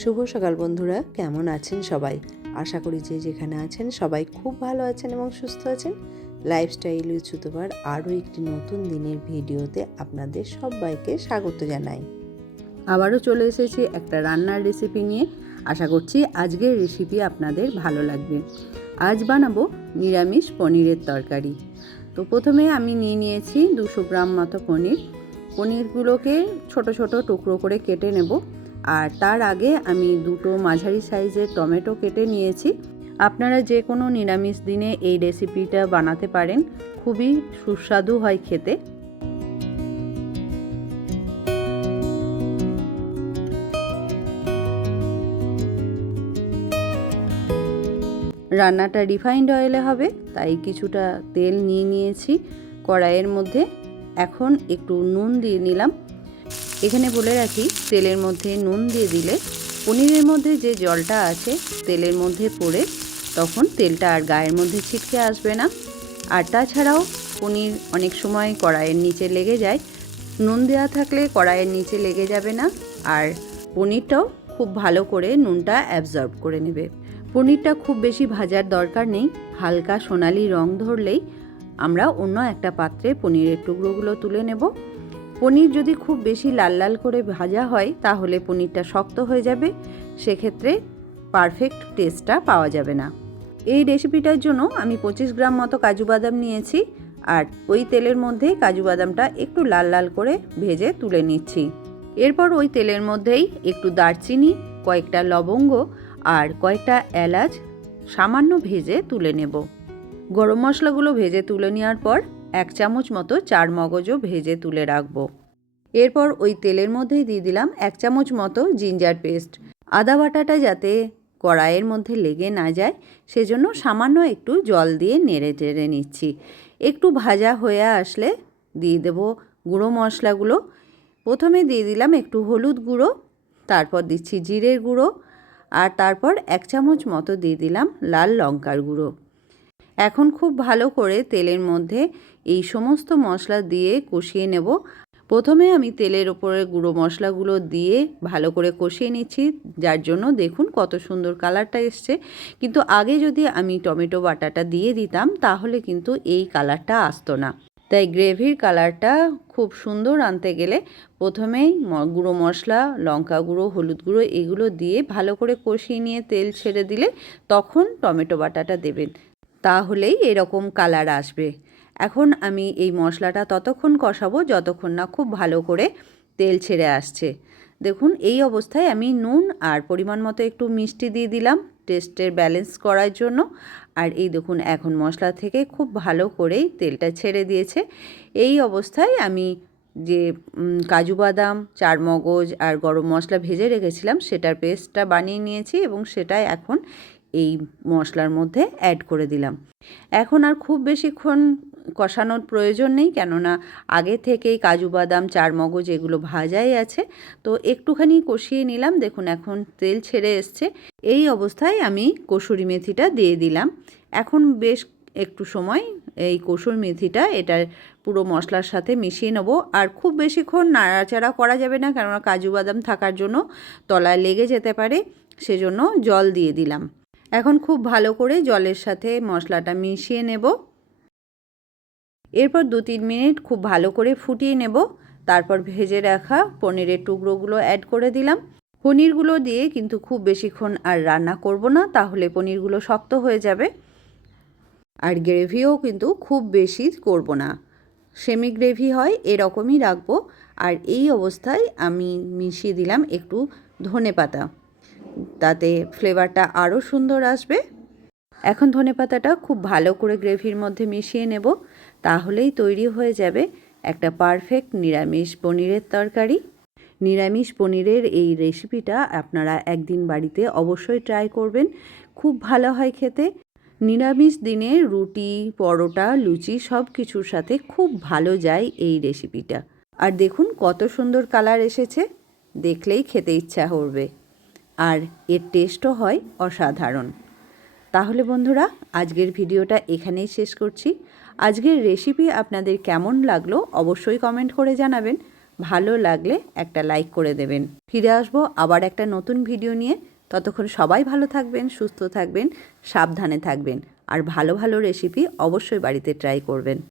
শুভ সকাল বন্ধুরা, কেমন আছেন সবাই? আশা করি যে যেখানে আছেন সবাই খুব ভালো আছেন এবং সুস্থ আছেন। লাইফস্টাইল উচ্চতবার আরও একটি নতুন দিনের ভিডিওতে আপনাদের সবাইকে স্বাগত জানাই। আবারও চলে এসেছি একটা রান্নার রেসিপি নিয়ে। আশা করছি আজকের রেসিপি আপনাদের ভালো লাগবে। আজ বানাবো নিরামিষ পনিরের তরকারি। তো প্রথমে আমি নিয়ে নিয়েছি দুশো গ্রাম মতো পনির। পনিরগুলোকে ছোট ছোট টুকরো করে কেটে নেব। আর তার আগে আমি দুটো মাঝারি সাইজের টমেটো কেটে নিয়েছি। আপনারা যে কোনো নিরামিষ দিনে এই রেসিপিটা বানাতে পারেন। খুবই সুস্বাদু হয় খেতে। রান্নাটা রিফাইন্ড অয়েলে হবে, তাই কিছুটা তেল নিয়ে নিয়েছি কড়াইয়ের মধ্যে। এখন একটু নুন দিয়ে নিলাম। এখানে বলে রাখি, তেলের মধ্যে নুন দিয়ে দিলে পনিরের মধ্যে যে জলটা আছে তেলের মধ্যে পড়ে তখন তেলটা আর গায়ের মধ্যে ছিটকে আসবে না। আর তাছাড়াও পনির অনেক সময় কড়াইয়ের নিচে লেগে যায়। নুন দেওয়া থাকলে কড়াইয়ের নিচে লেগে যাবে না আর পনিরটাও খুব ভালো করে নুনটা অ্যাবজর্ব করে নেবে। পনিরটা খুব বেশি ভাজার দরকার নেই, হালকা সোনালি রং ধরলেই আমরা অন্য একটা পাত্রে পনিরের টুকরোগুলো তুলে নেব। পনির যদি খুব বেশি লাল লাল করে ভাজা হয়, তাহলে পনিরটা শক্ত হয়ে যাবে। সেক্ষেত্রে পারফেক্ট টেস্টটা পাওয়া যাবে না। এই রেসিপিটার জন্য আমি পঁচিশ গ্রাম মতো কাজু বাদাম নিয়েছি আর ওই তেলের মধ্যে কাজু বাদামটা একটু লাল লাল করে ভেজে তুলে নিচ্ছি। এরপর ওই তেলের মধ্যেই একটু দারচিনি, কয়েকটা লবঙ্গ আর কয়েকটা এলাচ সামান্য ভেজে তুলে নেব। গরম মশলাগুলো ভেজে তুলে নেওয়ার পর এক চামচ মতো চার মগজও ভেজে তুলে রাখব। এরপর ওই তেলের মধ্যেই দিয়ে দিলাম এক চামচ মতো জিঞ্জার পেস্ট। আদা বাটাটা যাতে কড়াইয়ের মধ্যে লেগে না যায়, সেজন্য সামান্য একটু জল দিয়ে নেড়ে চেড়ে নিচ্ছি। একটু ভাজা হয়ে আসলে দিয়ে দেব গুঁড়ো মশলাগুলো। প্রথমে দিয়ে দিলাম একটু হলুদ গুঁড়ো, তারপর দিচ্ছি জিরের গুঁড়ো, আর তারপর এক চামচ মতো দিয়ে দিলাম লাল লঙ্কার গুঁড়ো। এখন খুব ভালো করে তেলের মধ্যে এই সমস্ত মশলা দিয়ে কষিয়ে নেব। প্রথমে আমি তেলের ওপরে গুঁড়ো মশলাগুলো দিয়ে ভালো করে কষিয়ে নিচ্ছি, যার জন্য দেখুন কত সুন্দর কালারটা এসছে। কিন্তু আগে যদি আমি টমেটো বাটাটা দিয়ে দিতাম, তাহলে কিন্তু এই কালারটা আসতো না। তাই গ্রেভির কালারটা খুব সুন্দর আনতে গেলে প্রথমেই গুঁড়ো মশলা, লঙ্কা গুঁড়ো, হলুদ গুঁড়ো, এগুলো দিয়ে ভালো করে কষিয়ে নিয়ে তেল ছেড়ে দিলে তখন টমেটো বাটাটা দেবেন। তাহলেই এরকম কালার আসবে। এখন আমি এই মশলাটা ততক্ষণ কষাবো যতক্ষণ না খুব ভালো করে তেল ছেড়ে আসছে। দেখুন, এই অবস্থায় আমি নুন আর পরিমাণ মতো একটু মিষ্টি দিয়ে দিলাম টেস্টের ব্যালেন্স করার জন্য। আর এই দেখুন, এখন মশলা থেকে খুব ভালো করেই তেলটা ছেড়ে দিয়েছে। এই অবস্থায় আমি যে কাজু বাদাম চার মগজ আর গরম মশলা ভেজে রেখেছিলাম, সেটার পেস্টটা বানিয়ে নিয়েছি এবং সেটাই এখন এই মশলার মধ্যে অ্যাড করে দিলাম। এখন আর খুব বেশিক্ষণ কষানোর প্রয়োজন নেই, কেননা আগে থেকেই কাজু বাদাম চার মগজ এগুলো ভাজাই আছে। তো একটুখানি কষিয়ে নিলাম। দেখুন, এখন তেল ছেড়ে এসছে। এই অবস্থায় আমি কসুরি মেথিটা দিয়ে দিলাম। এখন বেশ একটু সময় এই কসুর মেথিটা, এটা পুরো মশলার সাথে মিশিয়ে নেব। আর খুব বেশিক্ষণ নাড়াচাড়া করা যাবে না, কেননা কাজু বাদাম থাকার জন্য তলায় লেগে যেতে পারে, সেজন্য জল দিয়ে দিলাম। এখন খুব ভালো করে জলের সাথে মশলাটা মিশিয়ে নেব। এরপর দু তিন মিনিট খুব ভালো করে ফুটিয়ে নেব। তারপর ভেজে রাখা পনিরের টুকরোগুলো অ্যাড করে দিলাম। পনিরগুলো দিয়ে কিন্তু খুব বেশিক্ষণ আর রান্না করব না, তাহলে পনিরগুলো শক্ত হয়ে যাবে। আর গ্রেভিও কিন্তু খুব বেশি করব না। সেমি গ্রেভি হয়, এরকমই রাখব। আর এই অবস্থায় আমি মিশিয়ে দিলাম একটু ধনে পাতা তাতে ফ্লেভারটা আরও সুন্দর আসবে। এখন ধনে পাতাটা খুব ভালো করে গ্রেভির মধ্যে মিশিয়ে নেব। তাহলেই তৈরি হয়ে যাবে একটা পারফেক্ট নিরামিষ পনিরের তরকারি। নিরামিষ পনিরের এই রেসিপিটা আপনারা একদিন বাড়িতে অবশ্যই ট্রাই করবেন। খুব ভালো হয় খেতে। নিরামিষ দিনে রুটি, পরোটা, লুচি সব কিছুর সাথে খুব ভালো যায় এই রেসিপিটা আর দেখুন কত সুন্দর কালার এসেছে। দেখলেই খেতে ইচ্ছা করবে। আর এর টেস্টও হয় অসাধারণ। তাহলে বন্ধুরা, আজকের ভিডিওটা এখানেই শেষ করছি। আজকের রেসিপি আপনাদের কেমন লাগল অবশ্যই কমেন্ট করে জানাবেন। ভালো লাগলে একটা লাইক করে দেবেন। ফিরে আসব আবার একটা নতুন ভিডিও নিয়ে। ততক্ষণ সবাই ভালো থাকবেন, সুস্থ থাকবেন, সাবধানে থাকবেন। আর ভালো ভালো রেসিপি অবশ্যই বাড়িতে ট্রাই করবেন।